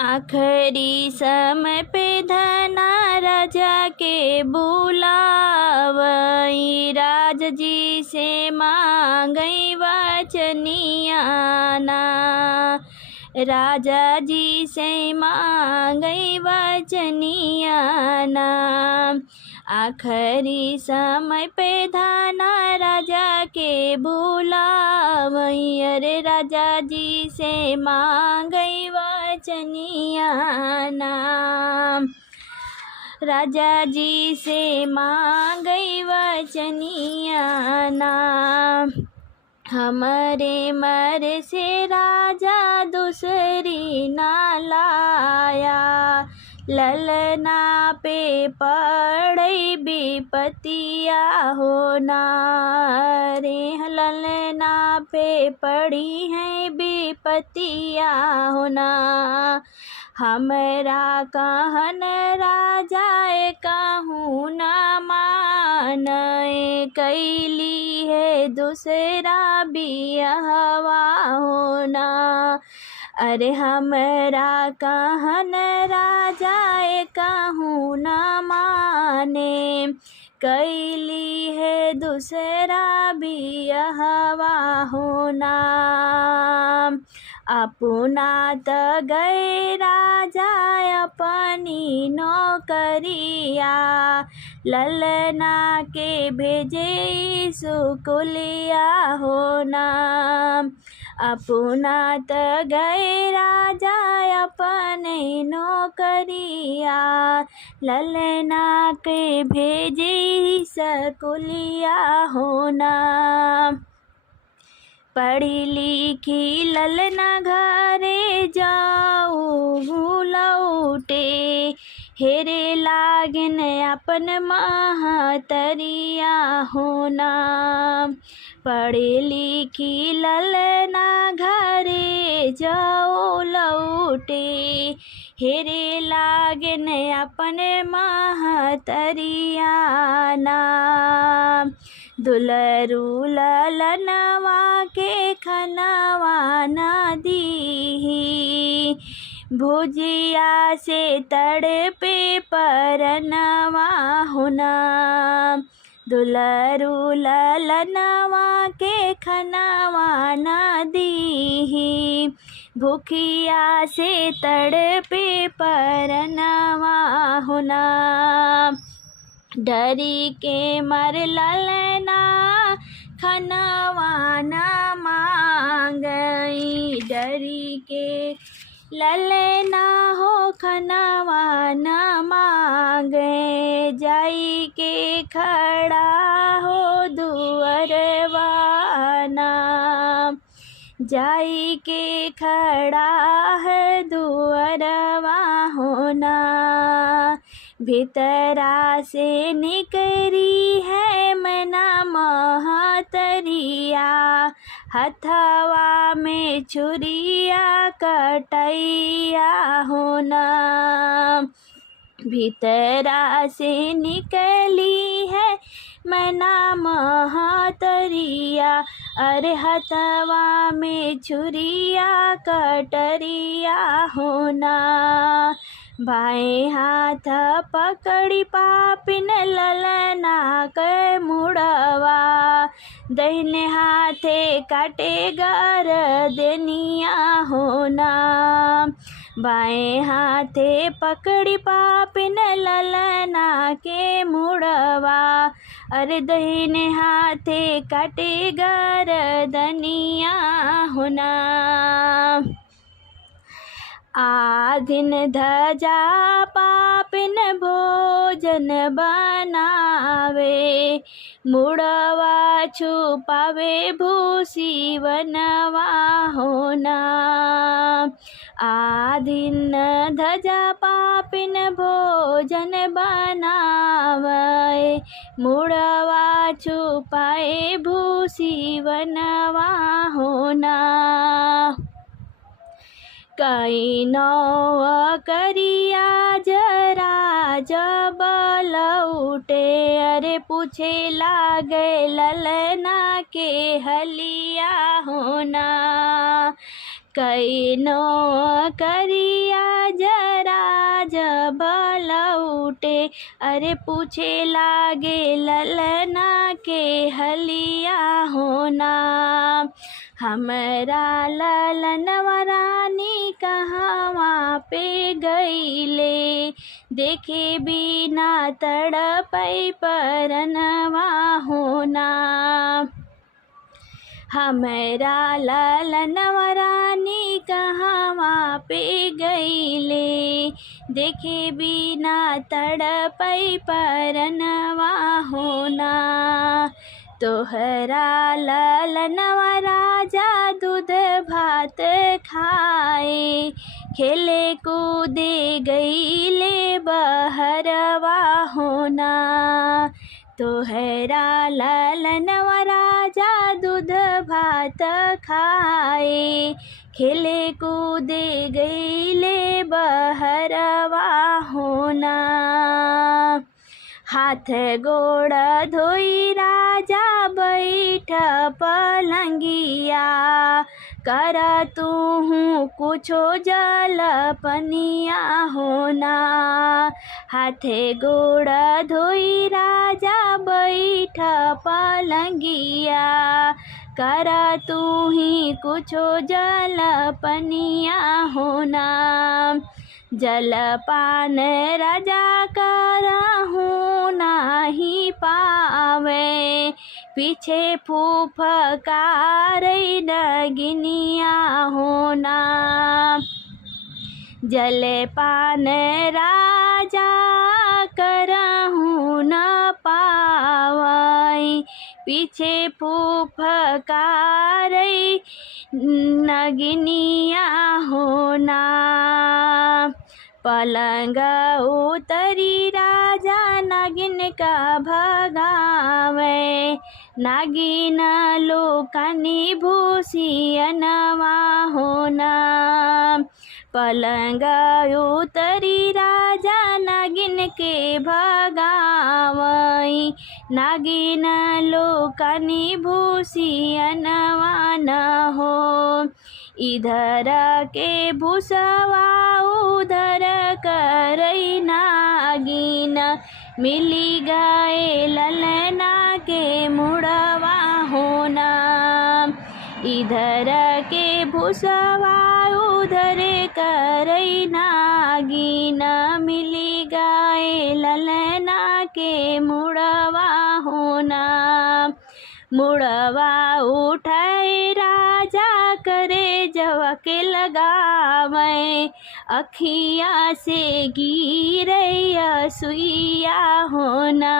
आखिरी समय पे धना राजा के बुलावई, राज जी से मांगई वचनियाना, राजा जी से मांगई वचनियाना। आखिरी समय पे धना राजा के बुलावई, अरे राजा जी से मांगई वचनियाना, राजा जी से मांगई वचनियाना। हमारे मर से राजा दूसरी ना लाया, ललना पे पड़ई विपतिया होना, रे ललना पे पड़ी है विपतिया होना। हमरा कहन राजा कहूँ न मानय, कैली है दूसरा बियाहवा होना, अरे हमरा कहन राजा कहूँ न माने, कैली है दूसरा बियाहवा होना। अपना त गए राजा अपनी नौकरिया, ललना के भेजे सुकुलिया होना। अपना त गए राजा अपने नौकरिया, ललना के भेजे सकुलिया होना। पढ़ी लिखी ललना घरे जाऊ लौटे, हेरे लागन अपन महतरिया होना। पढ़ी लिखी ललना घरे जाऊ लौटे, हेरे लागन अपन महतरिया ना। दुलरू ललनवा के खनवा न दीही, भुजिया से तड़पे परनवा होना। दुलरू ललनवा के खनवा न दीही, भूखिया से तड़पे परनवा होना। डरी के मर ललना खनवा न मांगई, डरी के ललना हो खनवा न मांगे, जाई के खड़ा हो दुअरवा ना, जाई के खड़ा है दुअरवा होना। भीतरा से निकरी है मैना महतरिया, हथवा में छुरिया कटैया होना। भीतरा से निकली है मैना महतरिया, अरे हथवा में छुरिया कटरिया होना। बाएं हाथ पकड़ी पापिन ललना के मुड़वा, दाहिने हाथे काटे गर्दनिया होना। बाएं हाथे पकड़ी पापिन ललना के मुड़वा, अरे दाहिने हाथे काटे गर्दनिया होना। आधिन धजा पापिन भोजन बनावे, मुड़वा छुपावे भूसी बनवा होना। आधिन धजा पापिन भोजन बनावे, मुड़वा छुपाए भूसी बनवा होना। कई नौ करिया जरा जब लौटे, अरे पूछे लागे ललना के हलिया होना। कई नौ करिया अरे पूछे लागे ललना के हलिया होना। हमरा ललनवा रानी कहवा पे गईले, देखे बिना तड़पई परनवा होना। हमरा ललनवा रानी कहवा पे गईले, देखे बिना तड़पई परनवा होना। तोहरा ललनवा राजा दूध भात खाए, खेले कूदे गईले बहरवा होना। तोहरा ललनवा राजा दूध भात खाए, खेले कूदे गईले बहरवा होना। हाथ गोड़ धोई राजा बैठ पलंगिया, कर तूहू कुछो जल पनिया होना। हाथ गोड़ धोई राजा बैठ पलंगिया, कर तू ही कुछो जल पनिया होना। जलपान राजा करहूँ नाही पावे, पीछे फूफकार नगिनिया होना। जलपान राजा करहूँ न पावई, पीछे फूफकार नगिनिया होना। पलंग उतरी राजा नागिन का भगावे, नागिन लोकानी भूसियनवा होना। पलंग उतरी राजा नागिन के भगावई, नागिन लोकानी भूसियनवा न हो। इधर के भूसवा उधर करई नागिन, मिली गए ललना के मुड़वा होना। इधर के भूसवा उधर करई नागिन, मिली गए ललना के मुड़वा होना। मुड़वा उठाए राजा करे जवा के लगावे, अखिया से गिरैया सुइया होना।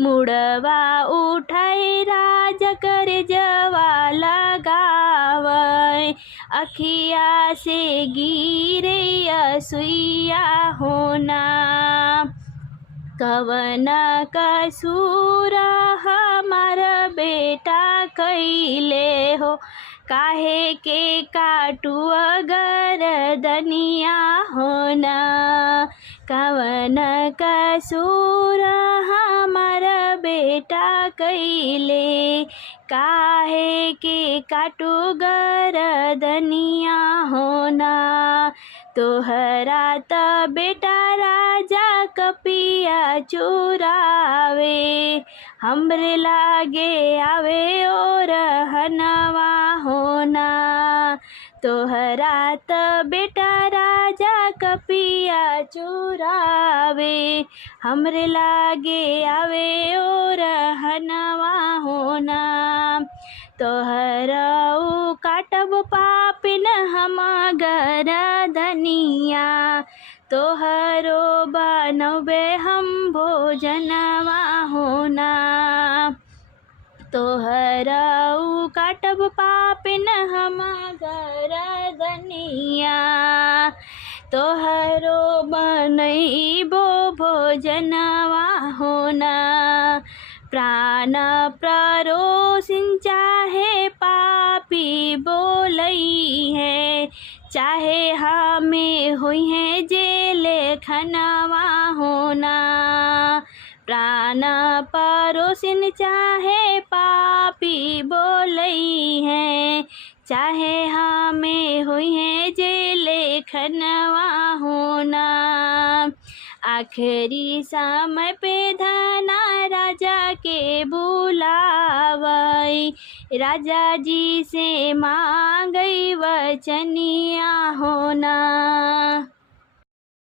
मुड़वा उठाए राजा करे जवा लगावे, अखिया से गिरैया सुइया होना। कवन कसूर हमार बेटा कैले हो, काहे के काटू गर्दनिया होना। कवन कसूर हमार बेटा कैले, काहे के काटू गर्दनिया होना। तोहरा त बेटा राजा कपिया चुरावे, हमरे लागे आवे और हनवा होना। तोहरा त बेटा राजा कपिया चुरावे, हमरे लागे आवे और हनवा होना। तोहरा काटब पापिन हम गर्दनिया, तोहरो बनबे हम भोजनवा होना। तोहरा काटब पापिन हम गर्दनिया, तोहरो बनैबो भोजनवा होना। प्राण परोसिन चाहे पापी बोलई है, चाहे हमें हुई है जेल खनवा होना। प्राण परोसिन चाहे पापी बोलई है, चाहे हमें हुई है जेल खनवा होना। आखिरी समय पे धना राजा के बुलावई, राजा जी से मांगई वचनिया होना।